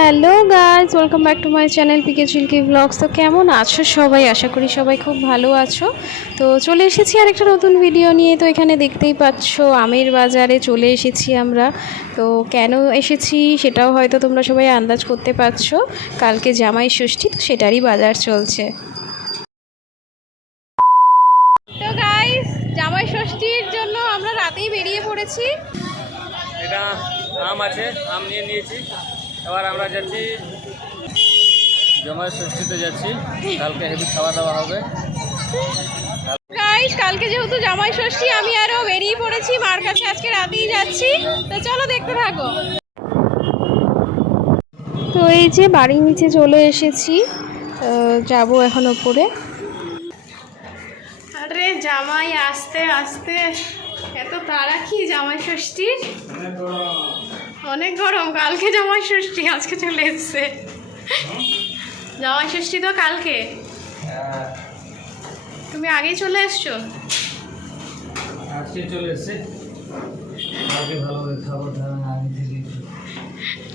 Hello guys, welcome back to my channel PK Chilki vlogs. তো কেমন আছো সবাই? আশা করি সবাই খুব ভালো আছো। তো চলে এসেছি আর একটা নতুন ভিডিও নিয়ে। তো এখানে দেখতেই পাচ্ছ আমের বাজারে চলে এসেছি আমরা। তো কেন এসেছি সেটাও হয়তো তোমরা সবাই আন্দাজ করতে পারছো। কালকে জামাই ষষ্ঠী, তো সেটারই বাজার চলছে। তো গাইস, জামাই ষষ্ঠীর জন্য আমরা রাতেই বেরিয়ে পড়েছি। এটা আম আছে, আম নিয়ে নিয়েছি। এবার আমরা যাচ্ছি জামাই ষষ্ঠীতে যাচ্ছি। কালকে হেভি খাওয়া দাওয়া হবে। গাইস, কালকে যেহেতু জামাই ষষ্ঠী, আমি আরও বেরিয়ে পড়েছি মার কাছে। আজকে রাতেই যাচ্ছি, তো চলো দেখতে থাকো। তো এই যে বাড়ির নিচে চলে এসেছি, যাব এখন ওপরে। আরে জামাই আসতে আসতে এত তাড়া কি জামাই ষষ্ঠীর? অনেক গরম। কালকে জামাই ষষ্ঠী, আজকে চলে এসছে। জামাই ষষ্ঠী তো কালকে, তুমি আগেই চলে এসছো। আজকে চলে এসছে, আজকে ভালো করে খাবো, আগে থেকে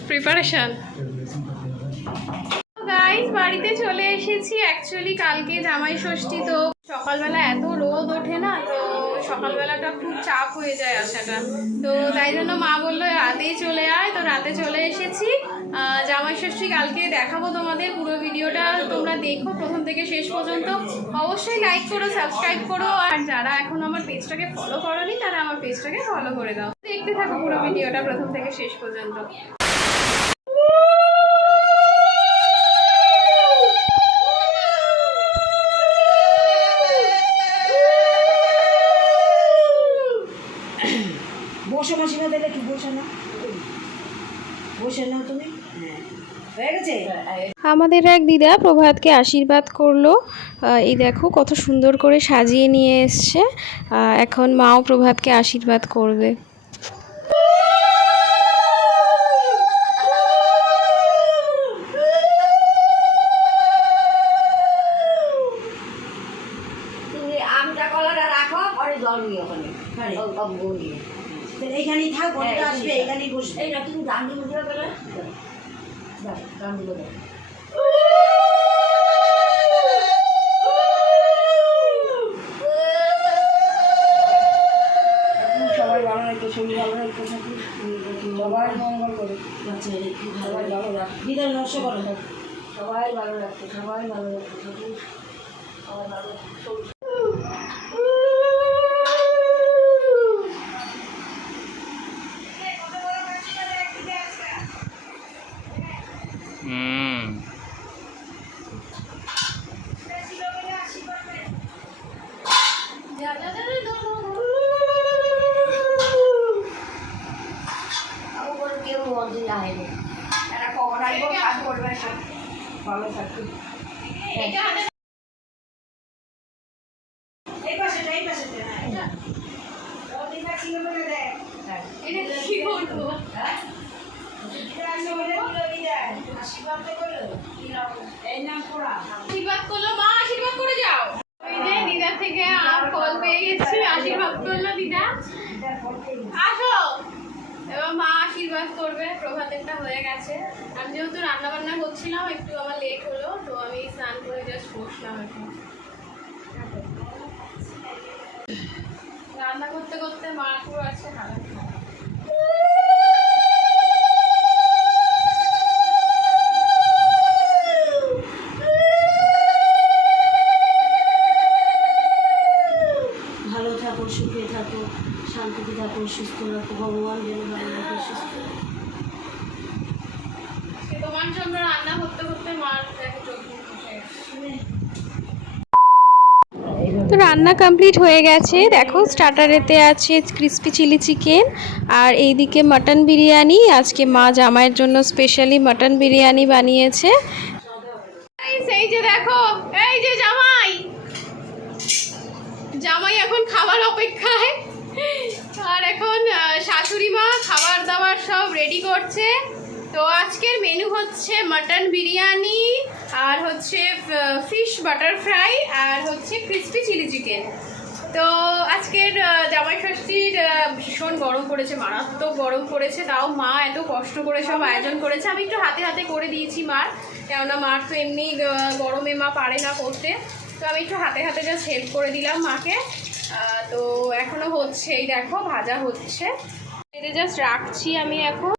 প্রিপারেশন। গাইস, বাড়িতে চলে এসেছি। অ্যাকচুয়ালি কালকে জামাই ষষ্ঠী, তো সকালবেলা এত রোদ ওঠে না, তো সকালবেলাটা খুব চাপ হয়ে যায় আসাটা। তো তাই জন্য মা বললো রাতেই চলে আয়। তো রাতে চলে এসেছি। জামাই ষষ্ঠী কালকে দেখাবো তোমাদের। পুরো ভিডিওটা তোমরা দেখো প্রথম থেকে শেষ পর্যন্ত। অবশ্যই লাইক করো, সাবস্ক্রাইব করো, আর যারা এখন আমার পেজটাকে ফলো করোনি তারা আমার পেজটাকে ফলো করে দাও। দেখতে থাকো পুরো ভিডিওটা প্রথম থেকে শেষ পর্যন্ত। বসে মাসিমা দিলে কি বসে না, বসে না তুমি। হয়ে গেছে। আমাদের এক দিদা প্রভাতকে আশীর্বাদ করলো। এই দেখো কত সুন্দর করে সাজিয়ে নিয়ে এসছে। এখন মাও প্রভাতকে আশীর্বাদ করবে। তুমি আমটা কলাটা রাখো, পরে জল নিয়ে ওখানে এইখানেই থাক, বন্ধুরা আসবে এইখানেই বসবে। এই না তুমি দান্ডুলো দিয়ে গেলে দান্ডুলো দেবে। সবাই ভালো রাখতো, শরীর ভালো রাখতো, সবাই মঙ্গল করে সবাই ভালো রাখতো। দিদার নকশা করো, সবাই ভালো রাখতো, সবাই ভালো রাখতো, সবাই ভালো রাখতো। কেউ মন্দির আয়নি, এরা কখন আসবো, কাজ করবে, ভালো থাকবে। এই পাশে এই পাশে আশীর্বাদ করলো মা, আশীর্বাদ করে যাও। ওই যে দিদা থেকে আর ফল পেয়ে গেছি, আশীর্বাদ করলো দিদা। আসো, এবার মা আশীর্বাদ করবে। প্রভাতেরটা হয়ে গেছে। আমি যেহেতু রান্না বান্না করছিলাম, একটু আমার লেট হলো, তো আমি স্নান করে জাস্ট বসলাম এখন। রান্না করতে করতে মা পুরো আছে হারাতে। ভালো থাকো, সুখে থাকো, শান্তিতে থাকো, সুস্থ রাখো, ভগবান যেন ভালো রাখো, সুস্থ। তোমার জন্য রান্না করতে করতে মার চোখ বসে গেছে। তো রান্না কমপ্লিট হয়ে গেছে। দেখো স্টার্টারেতে আছে ক্রিস্পি চিলি চিকেন, আর এইদিকে মাটন বিরিয়ানি। আজকে মা জামাইয়ের জন্য স্পেশালি মাটন বিরিয়ানি বানিয়েছে। এই যে দেখো, এই যে জামাই জামাই এখন খাবার অপেক্ষায়। আর এখন শাশুড়ি মা খাবার দাবার সব রেডি করছে। তো আজকের মেনু হচ্ছে মাটন বিরিয়ানি, আর হচ্ছে ফিশ বাটার ফ্রাই, আর হচ্ছে ক্রিস্পি চিলি চিকেন। তো আজকের জামাই ষষ্ঠীর ভীষণ গরম পড়েছে, মারাত্মক গরম পড়েছে, তাও মা এত কষ্ট করে সব আয়োজন করেছে। আমি একটু হাতে হাতে করে দিয়েছি মার, কেননা মার তো এমনি গরমে মা পারে না করতে, তো আমি একটু হাতে হাতে জাস্ট হেল্প করে দিলাম মাকে। তো এখনও হচ্ছে, এই দেখো ভাজা হচ্ছে, এটা জাস্ট রাখছি আমি এখন।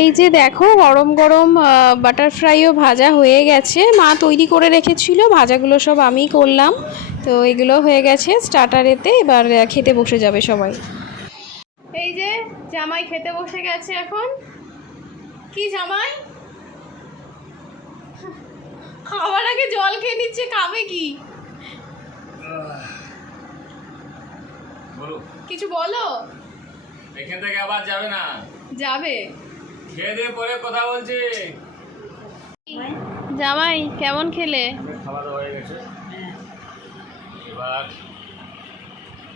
এই যে দেখো গরম গরম বাটার ফ্রাইও ভাজা হয়ে গেছে, মা তৈরি করে রেখেছিল, ভাজাগুলো সব আমি করলাম। তো এগুলো হয়ে গেছে স্টার্টারেতে, এবার খেতে বসে যাবে সবাই। এই যে জামাই খেতে বসে গেছে এখন। কি জামাই খাওয়ার আগে জল খেয়ে নিচ্ছে, খাবে কি? বলো কিছু বলো। এখান থেকে আবার যাবে না, যাবে। খেয়ে দিয়ে পরে কথা বলছি। জামাই কেমন খেলে? খাওয়া দাওয়া হয়ে গেছে, এবার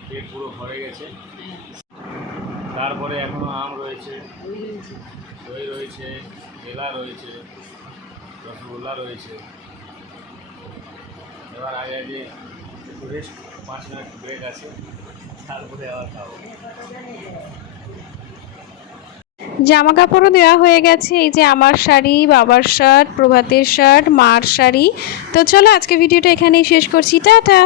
পেট পুরো ভরে গেছে। তারপরে এখনো আম রয়েছে, দই রয়েছে, কেলা রয়েছে, রসগোল্লা রয়েছে। এবার আগে আগে একটু রেস্ট, 5 মিনিট ব্রেক আছে, তারপরে আবার খাবো। জামা কাপড়ও দেওয়া হয়ে গেছে, এই যে আমার শাড়ি, বাবার শার্ট, প্রভাতের শার্ট, মার শাড়ি। তো চলো আজকে ভিডিওটা এখানেই শেষ করছি, টাটা।